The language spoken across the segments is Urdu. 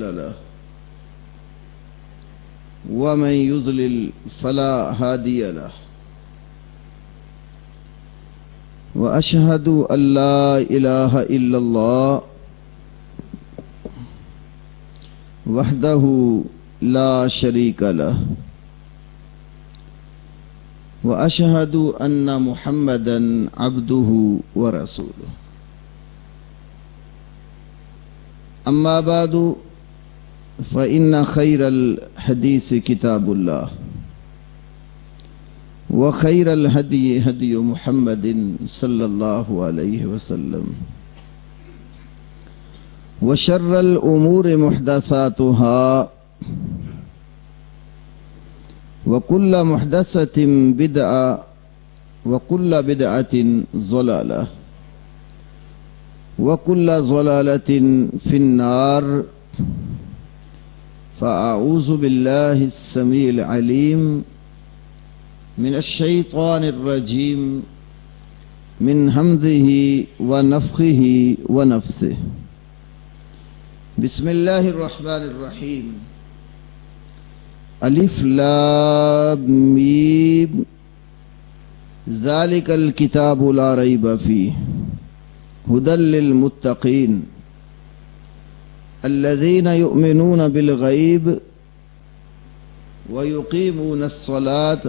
مضل له ومن يضلل فلا هادي له وأشهد أن لا إله إلا الله وحده لا شريك له وأشهد أن محمدا عبده ورسوله أما بعد فإن خير الحديث كتاب الله وخير الهدي هدي محمد صلى الله عليه وسلم وشر الأمور محدثاتها وكل محدثة بدعة وكل بدعة ضلالة وكل ضلالة في النار فأعوذ بالله السميع العليم من الشيطان الرجيم من همزه ونفخه ونفثه بسم الله الرحمن الرحيم الف لام میم ذلك الكتاب لا ريب فيه هدى للمتقين الذين يؤمنون بالغيب ويقيمون الصلاة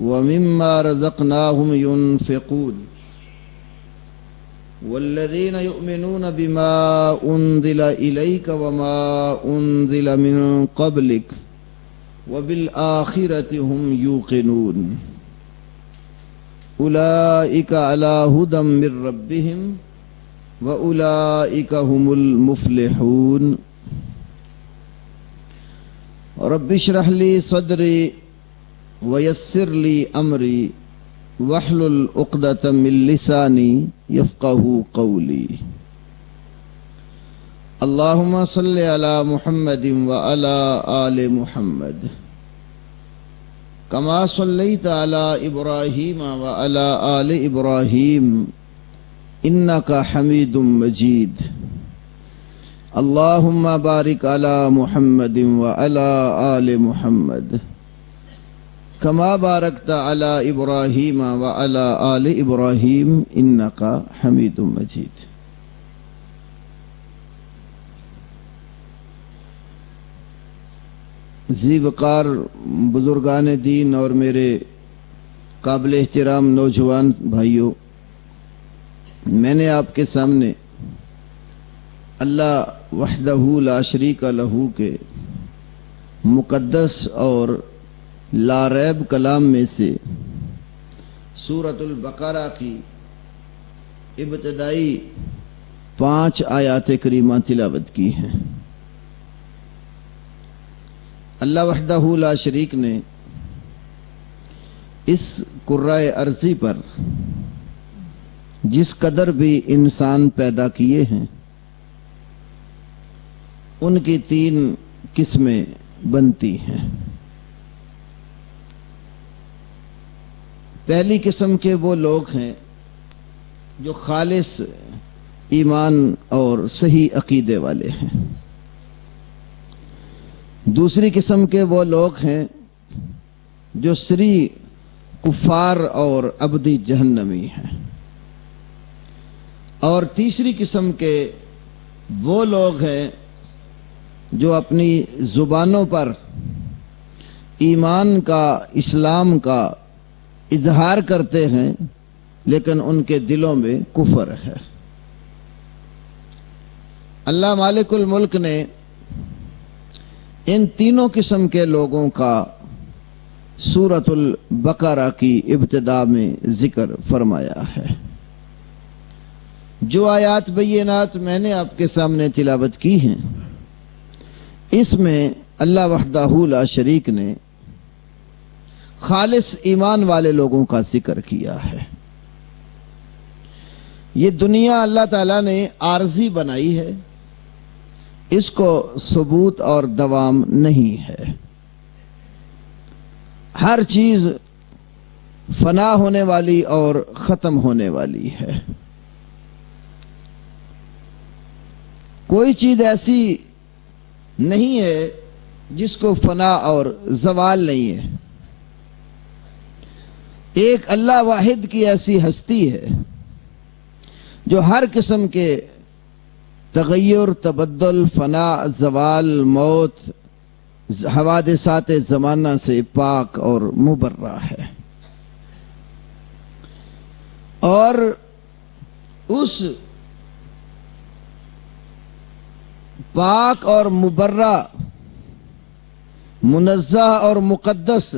ومما رزقناهم ينفقون والذين يؤمنون بما أنزل إليك وما أنزل من قبلك وبالآخرة هم يوقنون أولئك على هدى من ربهم وأولئك هم المفلحون رب اشرح لي صدري ويسر لي أمري واحلل عقدة من لساني يفقهوا قولي اللهم صل على محمد وعلى آل محمد كما صليت على إبراهيم وعلى آل إبراهيم إنك حميد مجيد اللهم بارك على محمد وعلى آل محمد كما باركت على إبراهيم وعلى آل إبراهيم إنك حميد مجيد ذی وقار بزرگان دین اور میرے قابل احترام نوجوان بھائیوں، میں نے آپ کے سامنے اللہ وحدہ لا شریک لہ کے مقدس اور لا ریب کلام میں سے سورۃ البقرہ کی ابتدائی 5 آیات کریمہ تلاوت کی ہیں۔ اللہ وحدہ لا شریک نے اس کرۂ ارضی پر جس قدر بھی انسان پیدا کیے ہیں ان کی 3 قسمیں بنتی ہیں۔ پہلی قسم کے وہ لوگ ہیں جو خالص ایمان اور صحیح عقیدے والے ہیں۔ دوسری قسم کے وہ لوگ ہیں جو سری کفار اور ابدی جہنمی ہیں، اور تیسری قسم کے وہ لوگ ہیں جو اپنی زبانوں پر ایمان کا، اسلام کا اظہار کرتے ہیں لیکن ان کے دلوں میں کفر ہے۔ اللہ مالک الملک نے ان تینوں قسم کے لوگوں کا سورۃ البقرہ کی ابتدا میں ذکر فرمایا ہے۔ جو آیات بینات میں نے آپ کے سامنے تلاوت کی ہیں، اس میں اللہ وحدہ لا شریک نے خالص ایمان والے لوگوں کا ذکر کیا ہے۔ یہ دنیا اللہ تعالیٰ نے عارضی بنائی ہے، اس کو ثبوت اور دوام نہیں ہے۔ ہر چیز فنا ہونے والی اور ختم ہونے والی ہے۔ کوئی چیز ایسی نہیں ہے جس کو فنا اور زوال نہیں ہے۔ ایک اللہ واحد کی ایسی ہستی ہے جو ہر قسم کے تغیر، تبدل، فنا، زوال، موت، حوادثات زمانہ سے پاک اور مبرہ ہے، اور اس پاک اور مبرہ، منزہ اور مقدس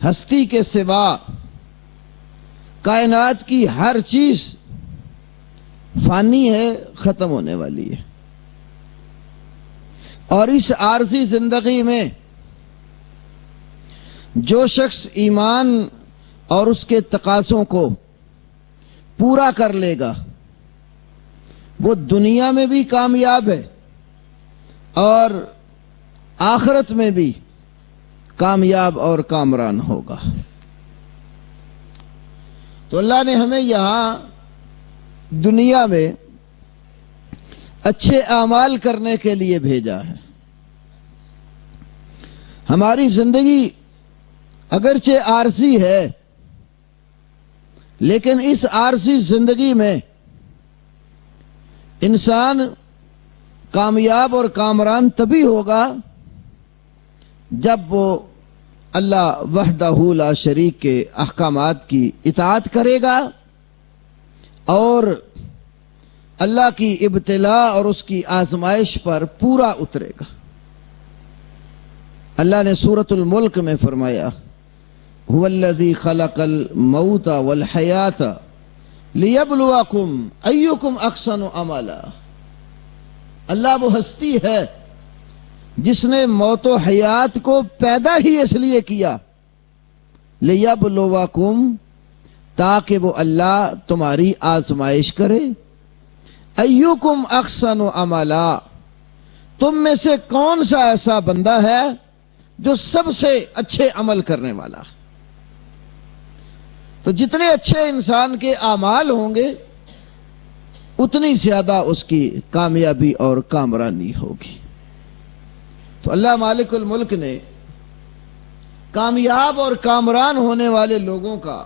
ہستی کے سوا کائنات کی ہر چیز فانی ہے، ختم ہونے والی ہے، اور اس عارضی زندگی میں جو شخص ایمان اور اس کے تقاضوں کو پورا کر لے گا وہ دنیا میں بھی کامیاب ہے اور آخرت میں بھی کامیاب اور کامران ہوگا۔ تو اللہ نے ہمیں یہاں دنیا میں اچھے اعمال کرنے کے لیے بھیجا ہے۔ ہماری زندگی اگرچہ عارضی ہے، لیکن اس عارضی زندگی میں انسان کامیاب اور کامران تبھی ہوگا جب وہ اللہ وحدہ لا شریک کے احکامات کی اطاعت کرے گا اور اللہ کی ابتلاء اور اس کی آزمائش پر پورا اترے گا۔ اللہ نے سورۃ الملک میں فرمایا هو الذی خلق الموت والحیات لیبلوکم ایکم احسن عملا۔ اللہ وہ ہستی ہے جس نے موت و حیات کو پیدا ہی اس لیے کیا، لیبلوکم، تاکہ وہ اللہ تمہاری آزمائش کرے، ایکم احسن عملا، تم میں سے کون سا ایسا بندہ ہے جو سب سے اچھے عمل کرنے والا۔ تو جتنے اچھے انسان کے اعمال ہوں گے اتنی زیادہ اس کی کامیابی اور کامرانی ہوگی۔ تو اللہ مالک الملک نے کامیاب اور کامران ہونے والے لوگوں کا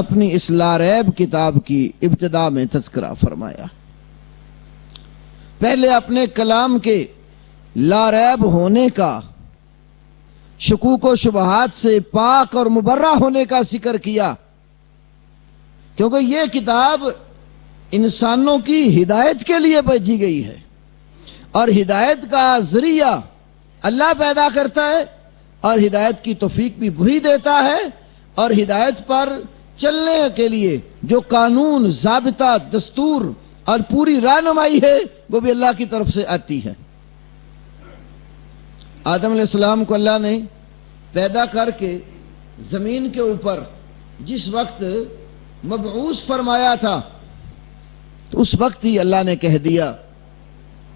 اپنی اس لاریب کتاب کی ابتدا میں تذکرہ فرمایا۔ پہلے اپنے کلام کے لاریب ہونے کا، شکوک و شبہات سے پاک اور مبرہ ہونے کا ذکر کیا، کیونکہ یہ کتاب انسانوں کی ہدایت کے لیے بھیجی گئی ہے، اور ہدایت کا ذریعہ اللہ پیدا کرتا ہے، اور ہدایت کی توفیق بھی وہی دیتا ہے، اور ہدایت پر چلنے کے لیے جو قانون، ضابطہ، دستور اور پوری رہنمائی ہے وہ بھی اللہ کی طرف سے آتی ہے۔ آدم علیہ السلام کو اللہ نے پیدا کر کے زمین کے اوپر جس وقت مبعوث فرمایا تھا تو اس وقت ہی اللہ نے کہہ دیا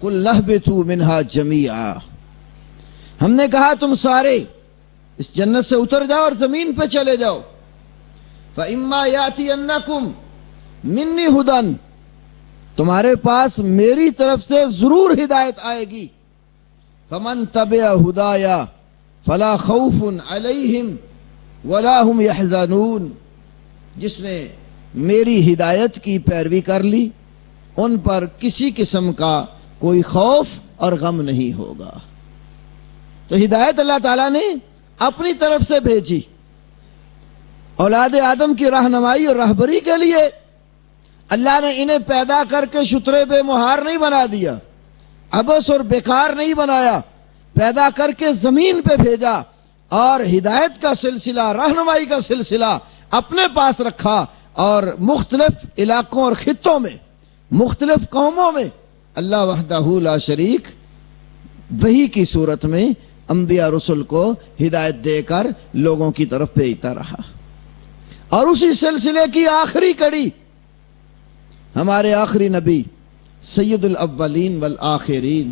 قُلْ اهْبِطُوا مِنْهَا جَمِيعًا، ہم نے کہا تم سارے اس جنت سے اتر جاؤ اور زمین پہ چلے جاؤ۔ فَإِمَّا يَأْتِيَنَّكُمْ مِنِّي هُدًى، تمہارے پاس میری طرف سے ضرور ہدایت آئے گی۔ فَمَن تَبِعَ هُدَايَا فَلَا خَوْفٌ عَلَيْهِمْ وَلَا هُمْ يَحْزَنُونَ، جس نے میری ہدایت کی پیروی کر لی ان پر کسی قسم کا کوئی خوف اور غم نہیں ہوگا۔ تو ہدایت اللہ تعالیٰ نے اپنی طرف سے بھیجی اولاد آدم کی رہنمائی اور رہبری کے لیے۔ اللہ نے انہیں پیدا کر کے شترے بے مہار نہیں بنا دیا، عبث اور بیکار نہیں بنایا، پیدا کر کے زمین پہ بھیجا اور ہدایت کا سلسلہ، رہنمائی کا سلسلہ اپنے پاس رکھا، اور مختلف علاقوں اور خطوں میں، مختلف قوموں میں اللہ وحدہ لا شریک وحی کی صورت میں انبیاء رسل کو ہدایت دے کر لوگوں کی طرف بھیجتا رہا۔ اور اسی سلسلے کی آخری کڑی ہمارے آخری نبی سید الاولین والآخرین،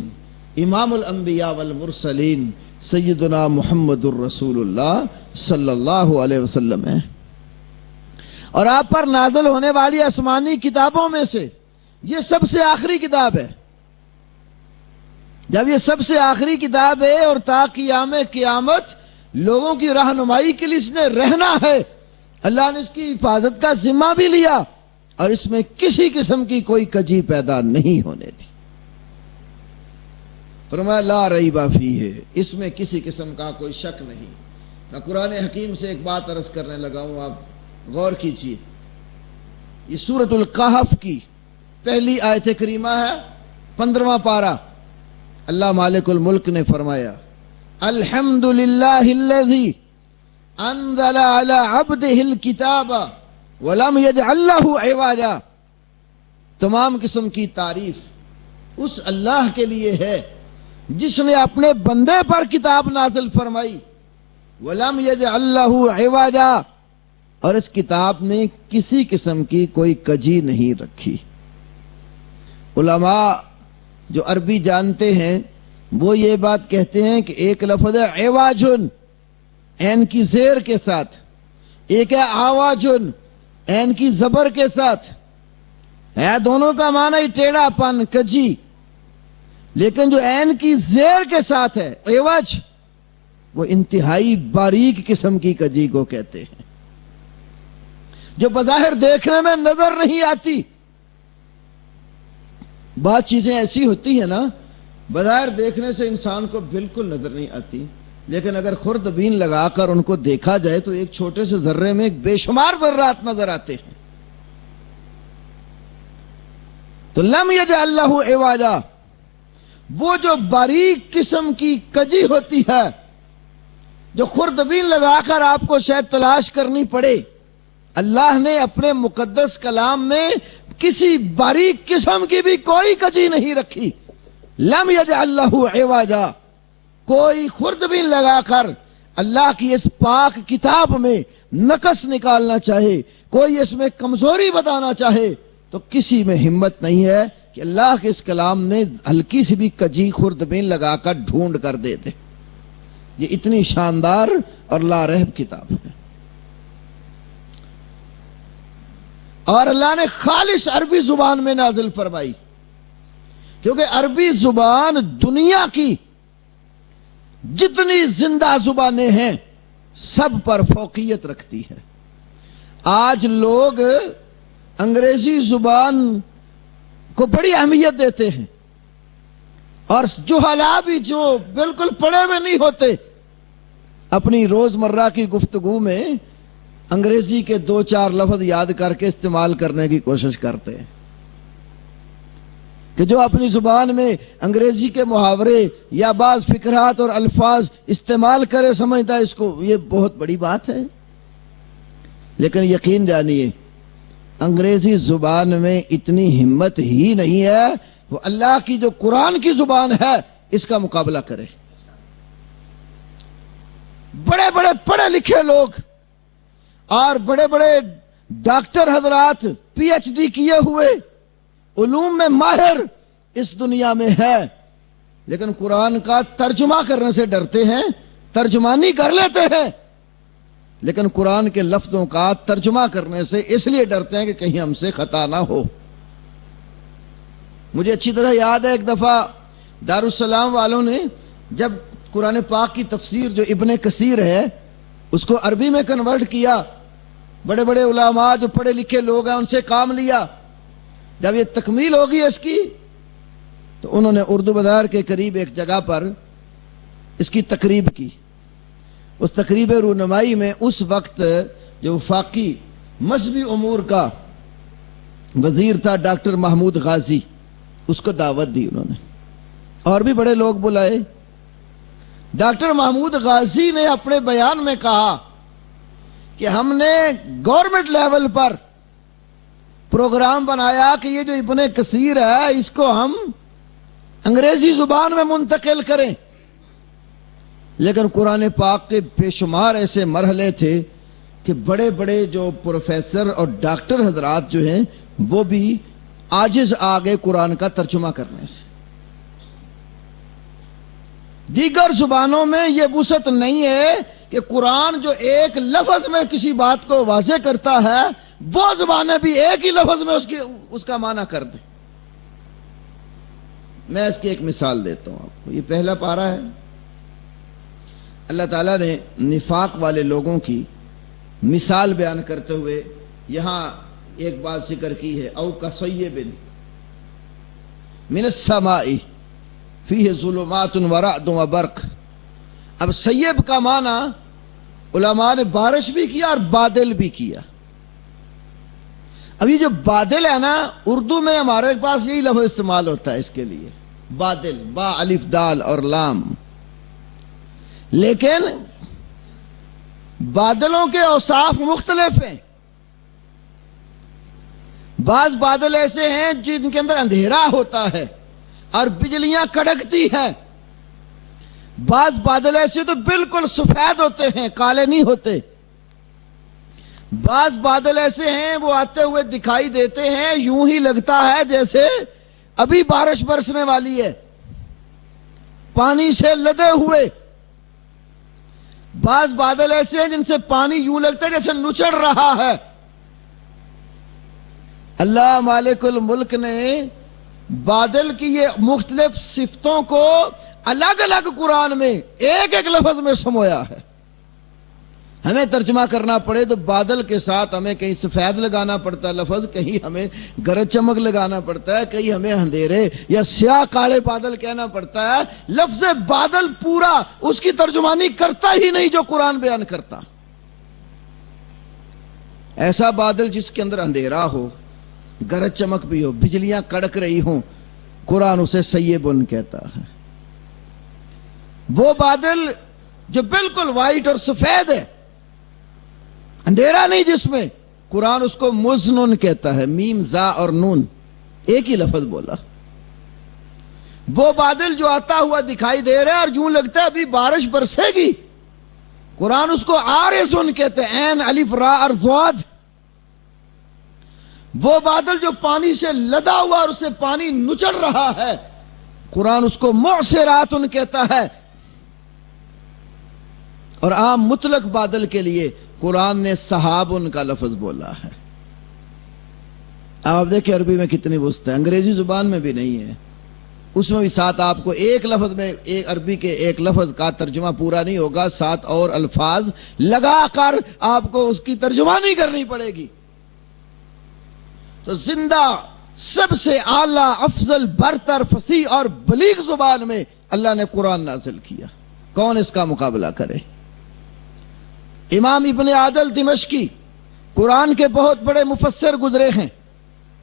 امام الانبیاء والمرسلین، سیدنا محمد الرسول اللہ صلی اللہ علیہ وسلم ہے۔ اور آپ پر نازل ہونے والی آسمانی کتابوں میں سے یہ سب سے آخری کتاب ہے۔ جب یہ سب سے آخری کتاب ہے اور تا قیام قیامت لوگوں کی رہنمائی کے لیے اس نے رہنا ہے، اللہ نے اس کی حفاظت کا ذمہ بھی لیا اور اس میں کسی قسم کی کوئی کجی پیدا نہیں ہونے دی۔ فرمایا لا ریب فیہ، اس میں کسی قسم کا کوئی شک نہیں۔ میں قرآن حکیم سے ایک بات عرض کرنے لگا ہوں، آپ غور کیجیے۔ یہ سورۃ الکہف کی پہلی آیت کریمہ ہے، 15واں پارہ۔ اللہ مالک الملک نے فرمایا الحمدللہ الذی انزل علی عبدہ الکتاب ولم یجعل لہ عوجا۔ تمام قسم کی تعریف اس اللہ کے لیے ہے جس نے اپنے بندے پر کتاب نازل فرمائی، وَلَمْ يَجْعَلْ لَهُ عِوَجًا، اور اس کتاب میں کسی قسم کی کوئی کجی نہیں رکھی۔ علماء جو عربی جانتے ہیں وہ یہ بات کہتے ہیں کہ ایک لفظ ہے عواجن، عین کی زیر کے ساتھ، ایک ہے آواجن، عین کی زبر کے ساتھ، ہے دونوں کا معنی ہی ٹیڑھا پن، کجی، لیکن جو عین کی زیر کے ساتھ ہے عوج، وہ انتہائی باریک قسم کی کجی کو کہتے ہیں، جو بظاہر دیکھنے میں نظر نہیں آتی۔ بعض چیزیں ایسی ہوتی ہیں نا، بظاہر دیکھنے سے انسان کو بالکل نظر نہیں آتی، لیکن اگر خوردبین لگا کر ان کو دیکھا جائے تو ایک چھوٹے سے ذرے میں ایک بے شمار ذرات نظر آتے ہیں۔ تو لم یجعل لہ عوجا، وہ جو باریک قسم کی کجی ہوتی ہے جو خوردبین لگا کر آپ کو شاید تلاش کرنی پڑے، اللہ نے اپنے مقدس کلام میں کسی باریک قسم کی بھی کوئی کجی نہیں رکھی۔ لم یجعل لہ عوجا، کوئی خوردبین لگا کر اللہ کی اس پاک کتاب میں نقص نکالنا چاہے، کوئی اس میں کمزوری بتانا چاہے، تو کسی میں ہمت نہیں ہے کہ اللہ کے اس کلام میں ہلکی سی بھی کجی خوردبین لگا کر ڈھونڈ کر دے دے۔ یہ اتنی شاندار اور لارحب کتاب ہے، اور اللہ نے خالص عربی زبان میں نازل فرمائی، کیونکہ عربی زبان دنیا کی جتنی زندہ زبانیں ہیں سب پر فوقیت رکھتی ہے۔ آج لوگ انگریزی زبان کو بڑی اہمیت دیتے ہیں، اور جہلاء بھی جو بالکل پڑھے ہوئے نہیں ہوتے اپنی روزمرہ کی گفتگو میں انگریزی کے 2-4 لفظ یاد کر کے استعمال کرنے کی کوشش کرتے ہیں، کہ جو اپنی زبان میں انگریزی کے محاورے یا بعض فقرات اور الفاظ استعمال کرے سمجھتا ہے اس کو یہ بہت بڑی بات ہے۔ لیکن یقین جانیے انگریزی زبان میں اتنی ہمت ہی نہیں ہے وہ اللہ کی جو قرآن کی زبان ہے اس کا مقابلہ کرے۔ بڑے بڑے پڑھے لکھے لوگ اور بڑے بڑے ڈاکٹر حضرات PhD کیے ہوئے علوم میں ماہر اس دنیا میں ہے، لیکن قرآن کا ترجمہ کرنے سے ڈرتے ہیں، ترجمانی کر لیتے ہیں لیکن قرآن کے لفظوں کا ترجمہ کرنے سے اس لیے ڈرتے ہیں کہ کہیں ہم سے خطا نہ ہو۔ مجھے اچھی طرح یاد ہے ایک دفعہ دارالسلام والوں نے جب قرآن پاک کی تفسیر جو ابن کثیر ہے اس کو عربی میں کنورٹ کیا، بڑے بڑے علماء جو پڑھے لکھے لوگ ہیں ان سے کام لیا، جب یہ تکمیل ہوگی اس کی تو انہوں نے اردو بازار کے قریب ایک جگہ پر اس کی تقریب کی۔ اس تقریب رونمائی میں اس وقت جو وفاقی مذہبی امور کا وزیر تھا ڈاکٹر محمود غازی، اس کو دعوت دی انہوں نے، اور بھی بڑے لوگ بلائے۔ ڈاکٹر محمود غازی نے اپنے بیان میں کہا کہ ہم نے گورنمنٹ لیول پر پروگرام بنایا کہ یہ جو ابن کثیر ہے اس کو ہم انگریزی زبان میں منتقل کریں، لیکن قرآن پاک کے بے شمار ایسے مرحلے تھے کہ بڑے بڑے جو پروفیسر اور ڈاکٹر حضرات جو ہیں وہ بھی عاجز آ گئے قرآن کا ترجمہ کرنے سے۔ دیگر زبانوں میں یہ وسعت نہیں ہے کہ قرآن جو ایک لفظ میں کسی بات کو واضح کرتا ہے وہ زبانیں بھی ایک ہی لفظ میں اس کا معنی کر دیں۔ میں اس کی ایک مثال دیتا ہوں آپ کو. یہ پہلا پارہ ہے. اللہ تعالیٰ نے نفاق والے لوگوں کی مثال بیان کرتے ہوئے یہاں ایک بات ذکر کی ہے. او کصیب من السماء فیہ ظلمات ورعد وبرق. اب سیب کا معنی علماء نے بارش بھی کیا اور بادل بھی کیا. اب یہ جو بادل ہے نا، اردو میں ہمارے پاس یہی لفظ استعمال ہوتا ہے اس کے لیے، بادل، با الف دال اور لام. لیکن بادلوں کے اوصاف مختلف ہیں. بعض بادل ایسے ہیں جن کے اندر اندھیرا ہوتا ہے اور بجلیاں کڑکتی ہیں. بعض بادل ایسے تو بالکل سفید ہوتے ہیں، کالے نہیں ہوتے. بعض بادل ایسے ہیں وہ آتے ہوئے دکھائی دیتے ہیں، یوں ہی لگتا ہے جیسے ابھی بارش برسنے والی ہے، پانی سے لدے ہوئے. بعض بادل ایسے ہیں جن سے پانی یوں لگتا ہے جیسے نچڑ رہا ہے. اللہ مالک الملک نے بادل کی یہ مختلف صفتوں کو الگ الگ قرآن میں ایک ایک لفظ میں سمویا ہے. ہمیں ترجمہ کرنا پڑے تو بادل کے ساتھ ہمیں کہیں سفید لگانا پڑتا ہے لفظ، کہیں ہمیں گرج چمک لگانا پڑتا ہے، کہیں ہمیں اندھیرے یا سیاہ کالے بادل کہنا پڑتا ہے. لفظ بادل پورا اس کی ترجمانی کرتا ہی نہیں جو قرآن بیان کرتا. ایسا بادل جس کے اندر اندھیرا ہو، گرج چمک بھی ہو، بجلیاں کڑک رہی ہوں، قرآن اسے سیبن کہتا ہے. وہ بادل جو بالکل وائٹ اور سفید ہے، اندھیرا نہیں جس میں، قرآن اس کو مزنن کہتا ہے. میم زا اور نون ایک ہی لفظ بولا. وہ بادل جو آتا ہوا دکھائی دے رہا ہے اور یوں لگتا ہے ابھی بارش برسے گی، قرآن اس کو عارضن کہتے ہیں، عین الف را اور ضاد. وہ بادل جو پانی سے لدا ہوا اور اسے پانی نچڑ رہا ہے، قرآن اس کو معصرات کہتا ہے. اور عام مطلق بادل کے لیے قرآن نے سحاب کا لفظ بولا ہے. آپ دیکھیں عربی میں کتنی وسعت ہے، انگریزی زبان میں بھی نہیں ہے. اس میں بھی ساتھ آپ کو ایک لفظ میں ایک عربی کے ایک لفظ کا ترجمہ پورا نہیں ہوگا، ساتھ اور الفاظ لگا کر آپ کو اس کی ترجمانی کرنی پڑے گی. تو زندہ سب سے اعلیٰ، افضل، برتر، فصیح اور بلیغ زبان میں اللہ نے قرآن نازل کیا. کون اس کا مقابلہ کرے؟ امام ابن عادل دمشقی قرآن کے بہت بڑے مفسر گزرے ہیں.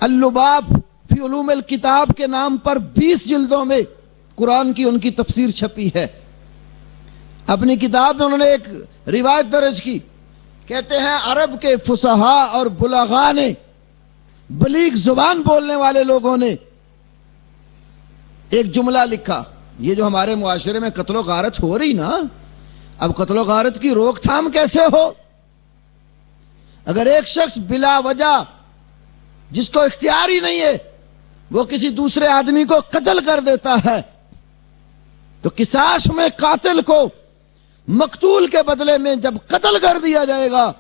اللباب فی علوم الکتاب کے نام پر 20 جلدوں میں قرآن کی ان کی تفسیر چھپی ہے. اپنی کتاب میں انہوں نے ایک روایت درج کی، کہتے ہیں عرب کے فصحاء اور بلغاء نے، بلیغ زبان بولنے والے لوگوں نے ایک جملہ لکھا. یہ جو ہمارے معاشرے میں قتل و غارت ہو رہی نا، اب قتل و غارت کی روک تھام کیسے ہو؟ اگر ایک شخص بلا وجہ، جس کو اختیار ہی نہیں ہے، وہ کسی دوسرے آدمی کو قتل کر دیتا ہے، تو قصاص میں قاتل کو مقتول کے بدلے میں جب قتل کر دیا جائے گا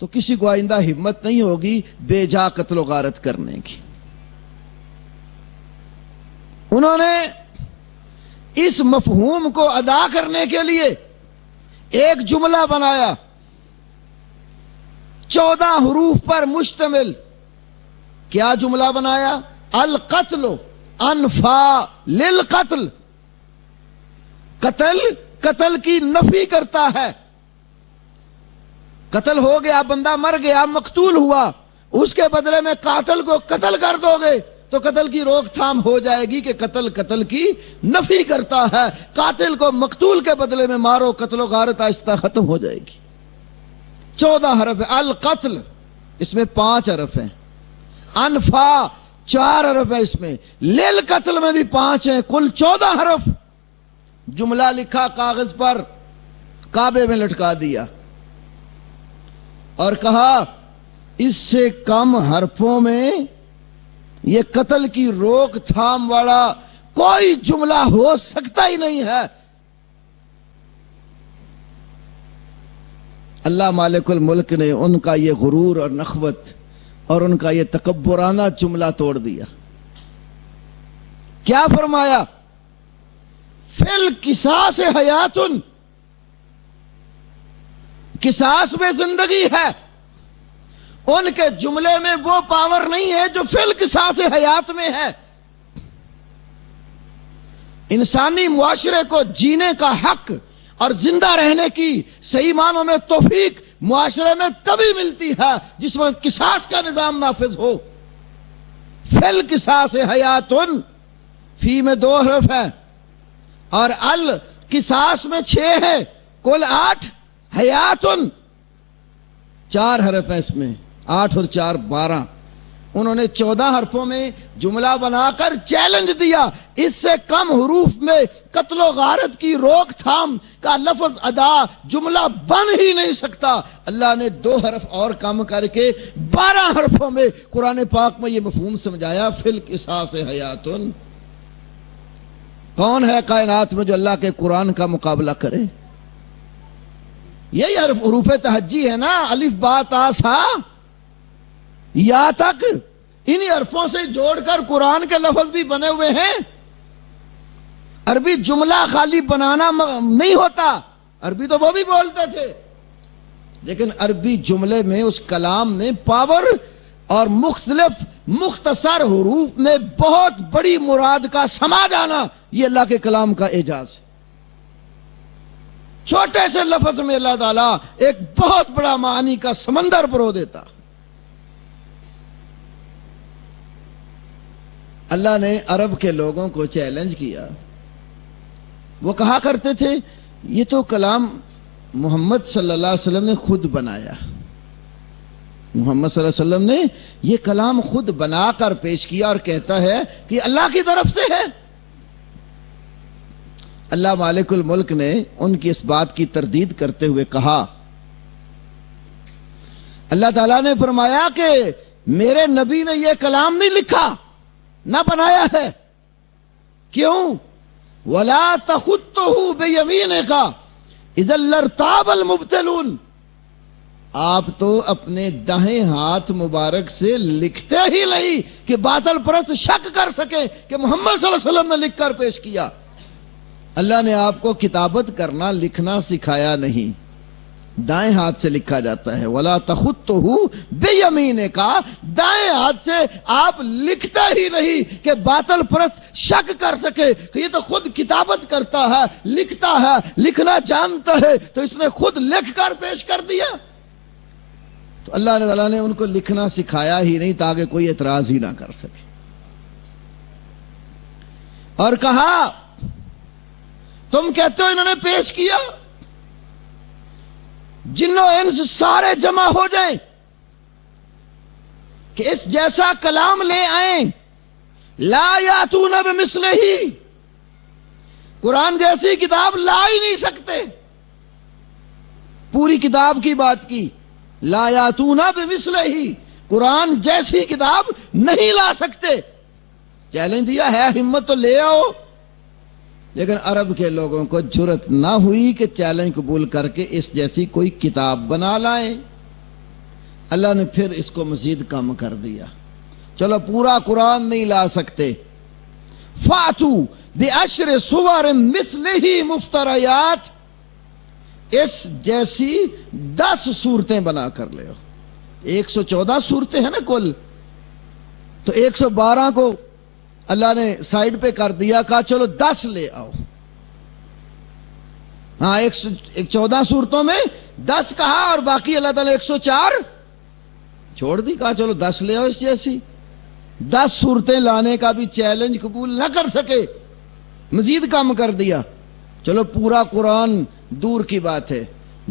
تو کسی کو آئندہ ہمت نہیں ہوگی بے جا قتل و غارت کرنے کی. انہوں نے اس مفہوم کو ادا کرنے کے لیے ایک جملہ بنایا 14 حروف پر مشتمل. کیا جملہ بنایا؟ القتل انفا للقتل. قتل قتل کی نفی کرتا ہے. قتل ہو گیا، بندہ مر گیا، مقتول ہوا، اس کے بدلے میں قاتل کو قتل کر دو گے تو قتل کی روک تھام ہو جائے گی کہ قتل قتل کی نفی کرتا ہے. قاتل کو مقتول کے بدلے میں مارو، قتل و غارت آہستہ ختم ہو جائے گی. 14 حرف ہے. القتل اس میں 5 حرف ہیں. انفا 4 حرف ہے اس میں. لیل قتل میں بھی 5 ہیں. کل 14 حرف. جملہ لکھا کاغذ پر، کعبے میں لٹکا دیا اور کہا اس سے کم حرفوں میں یہ قتل کی روک تھام والا کوئی جملہ ہو سکتا ہی نہیں ہے. اللہ مالک الملک نے ان کا یہ غرور اور نخوت اور ان کا یہ تکبرانہ جملہ توڑ دیا. کیا فرمایا؟ فی القصاص حیات، قصاص میں زندگی ہے۔ ان کے جملے میں وہ پاور نہیں ہے جو فی القصاص حیات میں ہے۔ انسانی معاشرے کو جینے کا حق اور زندہ رہنے کی صحیح معنوں میں توفیق معاشرے میں تبھی ملتی ہے جس میں قصاص کا نظام نافذ ہو۔ فی القصاص حیات، فی میں 2 حرف ہے اور القصاص میں 6 ہے، کل 8، حیات 4 حرف ہے، اس میں 8 اور 4 12۔ انہوں نے 14 حرفوں میں جملہ بنا کر چیلنج دیا، اس سے کم حروف میں قتل و غارت کی روک تھام کا لفظ ادا جملہ بن ہی نہیں سکتا۔ اللہ نے 2 حرف اور کم کر کے 12 حرفوں میں قرآن پاک میں یہ مفہوم سمجھایا، فی القصاص حیات۔ کون ہے کائنات میں جو اللہ کے قرآن کا مقابلہ کرے؟ یہی حروف تہجی ہے نا، الف با تا سا یا تک، انہی حرفوں سے جوڑ کر قرآن کے لفظ بھی بنے ہوئے ہیں۔ عربی جملہ خالی بنانا نہیں ہوتا، عربی تو وہ بھی بولتے تھے، لیکن عربی جملے میں اس کلام نے پاور اور مختلف مختصر حروف میں بہت بڑی مراد کا سما جانا، یہ اللہ کے کلام کا اعجاز ہے۔ چھوٹے سے لفظ میں اللہ تعالیٰ ایک بہت بڑا معانی کا سمندر پرو دیتا۔ اللہ نے عرب کے لوگوں کو چیلنج کیا، وہ کہا کرتے تھے یہ تو کلام محمد صلی اللہ علیہ وسلم نے خود بنایا، محمد صلی اللہ علیہ وسلم نے یہ کلام خود بنا کر پیش کیا اور کہتا ہے کہ اللہ کی طرف سے ہے۔ اللہ مالک الملک نے ان کی اس بات کی تردید کرتے ہوئے کہا، اللہ تعالیٰ نے فرمایا کہ میرے نبی نے یہ کلام نہیں لکھا، نہ بنایا ہے۔ کیوں؟ وَلَا تَخُطُّهُ بِيَمِينِكَ إِذًا لَارْتَابَ الْمُبْطِلُونَ، آپ تو اپنے دائیں ہاتھ مبارک سے لکھتے ہی نہیں کہ باطل پرست شک کر سکے کہ محمد صلی اللہ علیہ وسلم نے لکھ کر پیش کیا۔ اللہ نے آپ کو کتابت کرنا، لکھنا سکھایا نہیں، دائیں ہاتھ سے لکھا جاتا ہے۔ وَلَا تَخُطُّهُ بِيَمِينِكَ، دائیں ہاتھ سے آپ لکھتا ہی نہیں کہ باطل پرست شک کر سکے کہ یہ تو خود کتابت کرتا ہے، لکھتا ہے، لکھنا جانتا ہے، تو اس نے خود لکھ کر پیش کر دیا۔ تو اللہ تعالیٰ نے ان کو لکھنا سکھایا ہی نہیں تاکہ کوئی اعتراض ہی نہ کر سکے، اور کہا تم کہتے ہو انہوں نے پیش کیا، جنوں انس سارے جمع ہو جائیں کہ اس جیسا کلام لے آئیں، لا یاتون بمثلہ، قرآن جیسی کتاب لا ہی نہیں سکتے۔ پوری کتاب کی بات کی، لا یاتون بمثلہ، قرآن جیسی کتاب نہیں لا سکتے۔ چیلنج دیا ہے، ہمت تو لے آؤ، لیکن عرب کے لوگوں کو جرت نہ ہوئی کہ چیلنج قبول کر کے اس جیسی کوئی کتاب بنا لائیں۔ اللہ نے پھر اس کو مزید کم کر دیا، چلو پورا قرآن نہیں لا سکتے، فاتو بعشر سور مثلہ مفتریات، اس جیسی 10 صورتیں بنا کر لے آؤ۔ 114 صورتیں ہیں نا کل، تو 112 کو اللہ نے سائیڈ پہ کر دیا، کہا چلو 10 لے آؤ۔ ہاں 114 صورتوں میں 10 کہا اور باقی اللہ تعالیٰ 104 چھوڑ دی، کہا چلو 10 لے آؤ اس جیسی۔ 10 صورتیں لانے کا بھی چیلنج قبول نہ کر سکے، مزید کم کر دیا۔ چلو پورا قرآن دور کی بات ہے،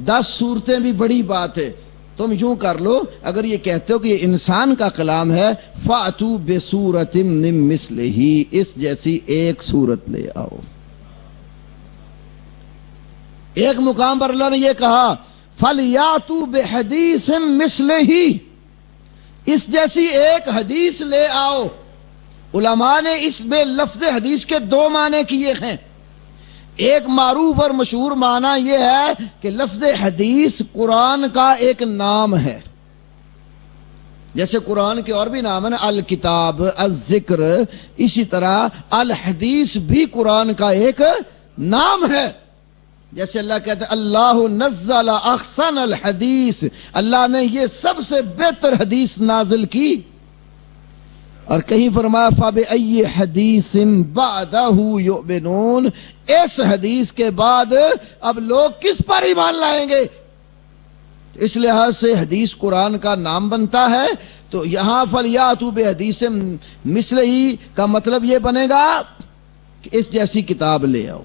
10 صورتیں بھی بڑی بات ہے۔ تم یوں کر لو، اگر یہ کہتے ہو کہ یہ انسان کا کلام ہے، فَأْتُوا بِسُورَةٍ مِّن مِّثْلِهِ، اس جیسی ایک صورت لے آؤ۔ ایک مقام پر اللہ نے یہ کہا فَلْيَأْتُوا بِحَدِيثٍ مِّثْلِهِ، اس جیسی ایک حدیث لے آؤ۔ علماء نے اس میں لفظ حدیث کے 2 معنی کیے ہیں۔ ایک معروف اور مشہور معنی یہ ہے کہ لفظ حدیث قرآن کا ایک نام ہے، جیسے قرآن کے اور بھی نام ہیں الکتاب، الذکر، اسی طرح الحدیث بھی قرآن کا ایک نام ہے۔ جیسے اللہ کہتے ہیں اللہ نزل احسن الحدیث، اللہ نے یہ سب سے بہتر حدیث نازل کی۔ اور کہیں فرمایا فَبِأَيِّ حَدِيثٍ بَعْدَهُ يُؤْمِنُونَ، اس حدیث کے بعد اب لوگ کس پر ایمان لائیں گے؟ اس لحاظ سے حدیث قرآن کا نام بنتا ہے۔ تو یہاں فَلْيَأْتُوا بِحَدِيثٍ مِثْلِهِ کا مطلب یہ بنے گا کہ اس جیسی کتاب لے آؤ۔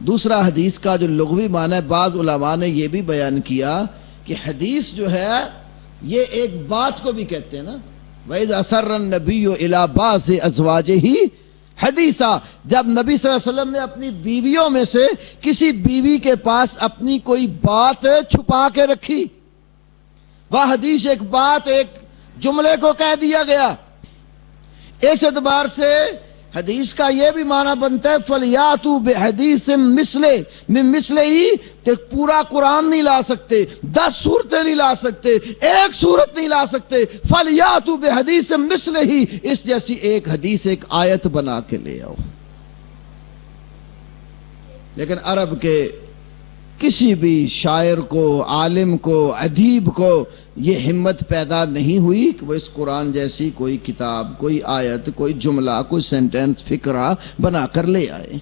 دوسرا حدیث کا جو لغوی معنی ہے، بعض علماء نے یہ بھی بیان کیا کہ حدیث جو ہے یہ ایک بات کو بھی کہتے ہیں نا، وَإِذْ أَسَرَّ النَّبِيُّ إِلَىٰ بَعْضِ أَزْوَاجِهِ حدیثا، جب نبی صلی اللہ علیہ وسلم نے اپنی بیویوں میں سے کسی بیوی کے پاس اپنی کوئی بات چھپا کے رکھی، وہ حدیث ایک بات، ایک جملے کو کہہ دیا گیا۔ اس اعتبار سے حدیث کا یہ بھی معنی بنتا ہے فَلْيَأْتُوا بِحَدِيثٍ مِثْلِهِ کہ پورا قرآن نہیں لا سکتے، 10 سورتیں نہیں لا سکتے، ایک سورت نہیں لا سکتے، فَلْيَأْتُوا بِحَدِيثٍ مِثْلِهِ اس جیسی ایک حدیث، ایک آیت بنا کے لے آؤ۔ لیکن عرب کے کسی بھی شاعر کو، عالم کو، ادیب کو یہ ہمت پیدا نہیں ہوئی کہ وہ اس قرآن جیسی کوئی کتاب، کوئی آیت، کوئی جملہ، کوئی سینٹنس، فقرہ بنا کر لے آئے۔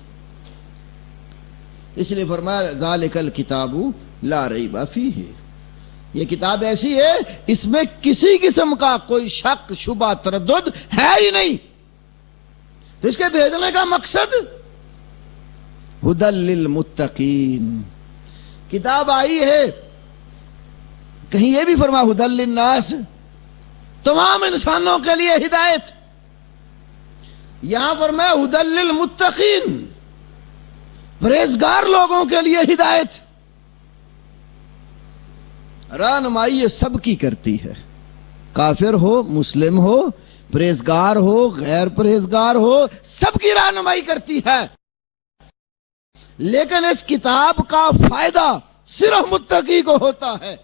اس لیے فرمایا ذالک الکتاب لا ریب فیہ، یہ کتاب ایسی ہے اس میں کسی قسم کا کوئی شک، شبہ، تردد ہے ہی نہیں۔ تو اس کے بھیجنے کا مقصد ھدی للمتقین، کتاب آئی ہے، کہیں یہ بھی فرما ھدی للناس، تمام انسانوں کے لیے ہدایت، یہاں فرمایا ھدی للمتقین، پرہیزگار لوگوں کے لیے ہدایت۔ رہنمائی یہ سب کی کرتی ہے، کافر ہو، مسلم ہو، پرہیزگار ہو، غیر پرہیزگار ہو، سب کی رہنمائی کرتی ہے۔ لیکن اس کتاب کا فائدہ صرف متقی کو ہوتا ہے۔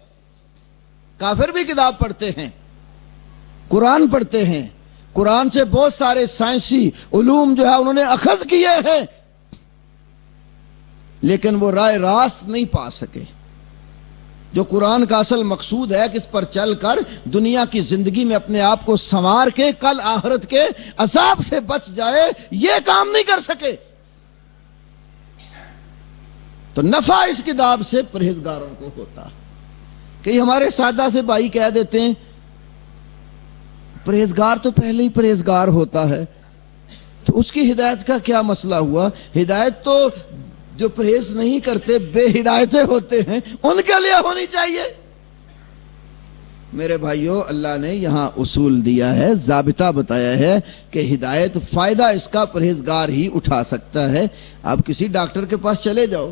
کافر بھی کتاب پڑھتے ہیں، قرآن پڑھتے ہیں، قرآن سے بہت سارے سائنسی علوم جو ہے انہوں نے اخذ کیے ہیں، لیکن وہ راہ راست نہیں پا سکے۔ جو قرآن کا اصل مقصود ہے کہ اس پر چل کر دنیا کی زندگی میں اپنے آپ کو سنوار کے کل آخرت کے عذاب سے بچ جائے، یہ کام نہیں کر سکے۔ تو نفع اس کتاب سے پرہیزگاروں کو ہوتا۔ کئی ہمارے سادہ سے بھائی کہہ دیتے ہیں پرہیزگار تو پہلے ہی پرہیزگار ہوتا ہے، تو اس کی ہدایت کا کیا مسئلہ ہوا؟ ہدایت تو جو پرہیز نہیں کرتے، بے ہدایتیں ہوتے ہیں، ان کے لیے ہونی چاہیے۔ میرے بھائیوں، اللہ نے یہاں اصول دیا ہے، ضابطہ بتایا ہے کہ ہدایت فائدہ اس کا پرہیزگار ہی اٹھا سکتا ہے۔ آپ کسی ڈاکٹر کے پاس چلے جاؤ،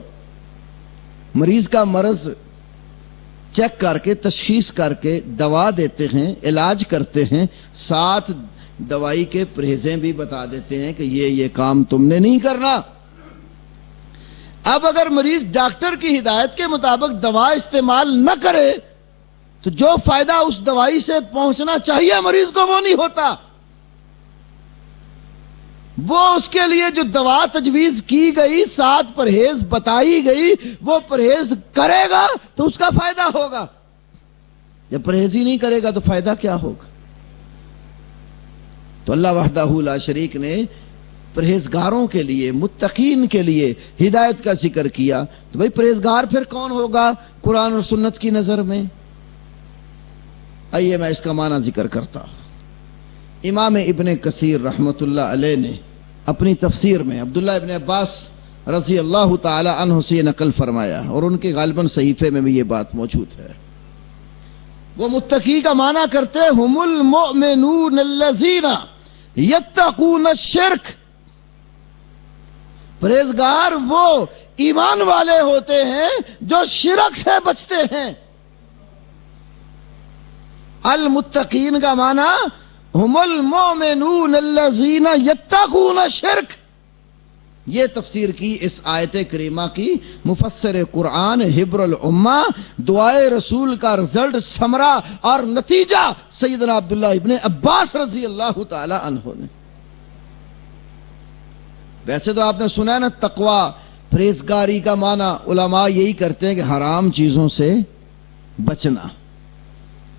مریض کا مرض چیک کر کے، تشخیص کر کے دوا دیتے ہیں، علاج کرتے ہیں، ساتھ دوائی کے پرہیزیں بھی بتا دیتے ہیں کہ یہ کام تم نے نہیں کرنا۔ اب اگر مریض ڈاکٹر کی ہدایت کے مطابق دوا استعمال نہ کرے تو جو فائدہ اس دوائی سے پہنچنا چاہیے مریض کو وہ نہیں ہوتا۔ وہ اس کے لیے جو دوا تجویز کی گئی، ساتھ پرہیز بتائی گئی، وہ پرہیز کرے گا تو اس کا فائدہ ہوگا۔ جب پرہیز ہی نہیں کرے گا تو فائدہ کیا ہوگا؟ تو اللہ وحدہ لا شریک نے پرہیزگاروں کے لیے، متقین کے لیے ہدایت کا ذکر کیا۔ تو بھئی پرہیزگار پھر کون ہوگا قرآن اور سنت کی نظر میں؟ آئیے میں اس کا معنی ذکر کرتا ہوں۔ امام ابن کثیر رحمۃ اللہ علیہ نے اپنی تفسیر میں عبداللہ ابن عباس رضی اللہ تعالی عنہ سے نقل فرمایا، اور ان کے غالباً صحیفے میں بھی یہ بات موجود ہے۔ وہ متقی کا معنی کرتے ہم المؤمنون الذین یتقون الشرک، پرہیزگار وہ ایمان والے ہوتے ہیں جو شرک سے بچتے ہیں۔ المتقین کا معنی ہم المؤمنون الذین یتقون الشرک، یہ تفسیر کی اس آیت کریمہ کی مفسر قرآن حبر الامہ، دعائے رسول کا رزلٹ، ثمرہ اور نتیجہ سیدنا عبداللہ ابن عباس رضی اللہ تعالی عنہ نے۔ ویسے تو آپ نے سنا ہے نا، تقوی، پرہیزگاری کا معنی علماء یہی کرتے ہیں کہ حرام چیزوں سے بچنا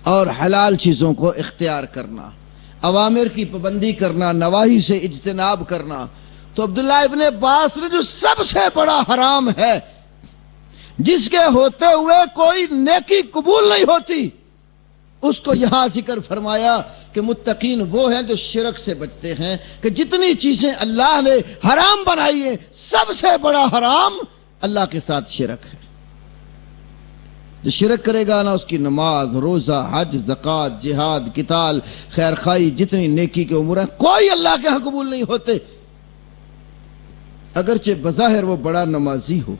اور حلال چیزوں کو اختیار کرنا، اوامر کی پابندی کرنا، نواہی سے اجتناب کرنا۔ تو عبداللہ ابن عباس نے جو سب سے بڑا حرام ہے، جس کے ہوتے ہوئے کوئی نیکی قبول نہیں ہوتی، اس کو یہاں ذکر فرمایا کہ متقین وہ ہیں جو شرک سے بچتے ہیں، کہ جتنی چیزیں اللہ نے حرام بنائی ہیں، سب سے بڑا حرام اللہ کے ساتھ شرک ہے۔ جو شرک کرے گا نا، اس کی نماز، روزہ، حج، زکوٰۃ، جہاد، قتال، خیر خواہی، جتنی نیکی کے امور ہیں، کوئی اللہ کے ہاں قبول نہیں ہوتے، اگرچہ بظاہر وہ بڑا نمازی ہو،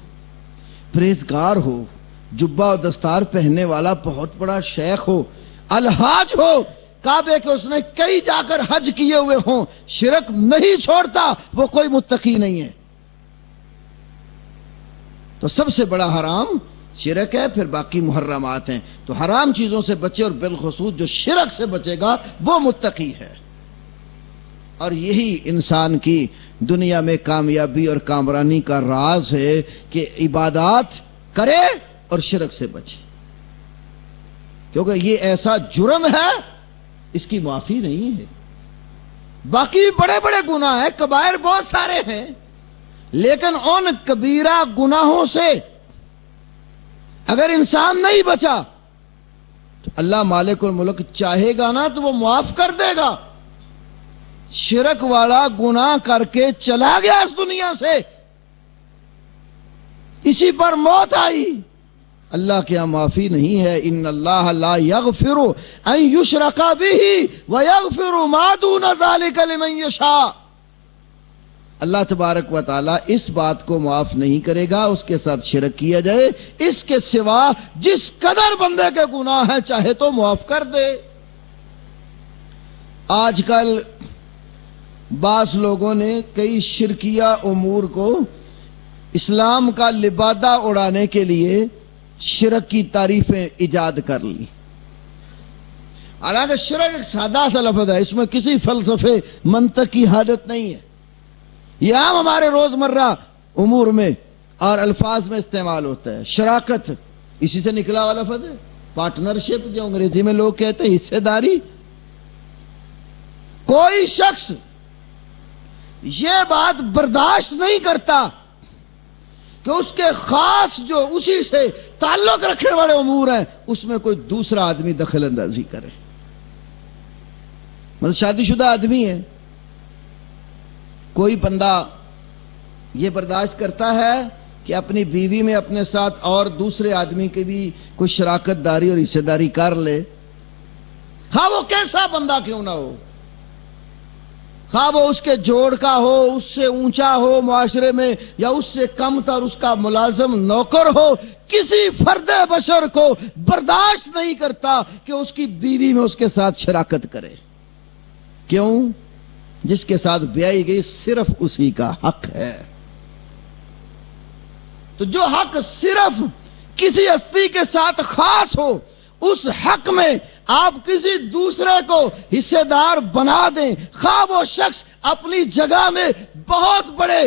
پرہیزگار ہو، جبہ و دستار پہننے والا بہت بڑا شیخ ہو، الحاج ہو، کعبے کے اس نے کئی جا کر حج کیے ہوئے ہوں، شرک نہیں چھوڑتا، وہ کوئی متقی نہیں ہے۔ تو سب سے بڑا حرام شرک ہے، پھر باقی محرمات ہیں۔ تو حرام چیزوں سے بچے، اور بالخصوص جو شرک سے بچے گا وہ متقی ہے۔ اور یہی انسان کی دنیا میں کامیابی اور کامرانی کا راز ہے کہ عبادات کرے اور شرک سے بچے، کیونکہ یہ ایسا جرم ہے، اس کی معافی نہیں ہے۔ باقی بڑے بڑے گناہ ہیں، کبائر بہت سارے ہیں، لیکن ان کبیرہ گناہوں سے اگر انسان نہیں بچا تو اللہ مالک الملک چاہے گا نا تو وہ معاف کر دے گا۔ شرک والا گناہ کر کے چلا گیا اس دنیا سے، اسی پر موت آئی، اللہ کے یہاں معافی نہیں ہے۔ ان اللہ لا یغفر ان یشرک بہ ویغفر ما دون ذلک لمن یشاء۔ اللہ تبارک و تعالی اس بات کو معاف نہیں کرے گا اس کے ساتھ شرک کیا جائے، اس کے سوا جس قدر بندے کے گناہ ہیں چاہے تو معاف کر دے۔ آج کل بعض لوگوں نے کئی شرکیہ امور کو اسلام کا لبادہ اڑانے کے لیے شرک کی تعریفیں ایجاد کر لی۔ حالانکہ شرک ایک سادہ سا لفظ ہے، اس میں کسی فلسفے منطق کی حاجت نہیں ہے، یہ عام ہمارے روزمرہ امور میں اور الفاظ میں استعمال ہوتا ہے۔ شراکت اسی سے نکلا ہوا لفظ ہے، پارٹنرشپ جو انگریزی میں لوگ کہتے ہیں، حصے داری۔ کوئی شخص یہ بات برداشت نہیں کرتا کہ اس کے خاص جو اسی سے تعلق رکھنے والے امور ہیں اس میں کوئی دوسرا آدمی دخل اندازی کرے۔ مطلب شادی شدہ آدمی ہے، کوئی بندہ یہ برداشت کرتا ہے کہ اپنی بیوی میں اپنے ساتھ اور دوسرے آدمی کی بھی کوئی شراکت داری اور حصے داری کر لے، خواہ وہ کیسا بندہ کیوں نہ ہو، خواہ وہ اس کے جوڑ کا ہو، اس سے اونچا ہو معاشرے میں، یا اس سے کم تر اس کا ملازم نوکر ہو، کسی فرد بشر کو برداشت نہیں کرتا کہ اس کی بیوی میں اس کے ساتھ شراکت کرے۔ کیوں؟ جس کے ساتھ بیائی گئی صرف اسی کا حق ہے۔ تو جو حق صرف کسی ہستی کے ساتھ خاص ہو، اس حق میں آپ کسی دوسرے کو حصے دار بنا دیں، خواہ وہ شخص اپنی جگہ میں بہت بڑے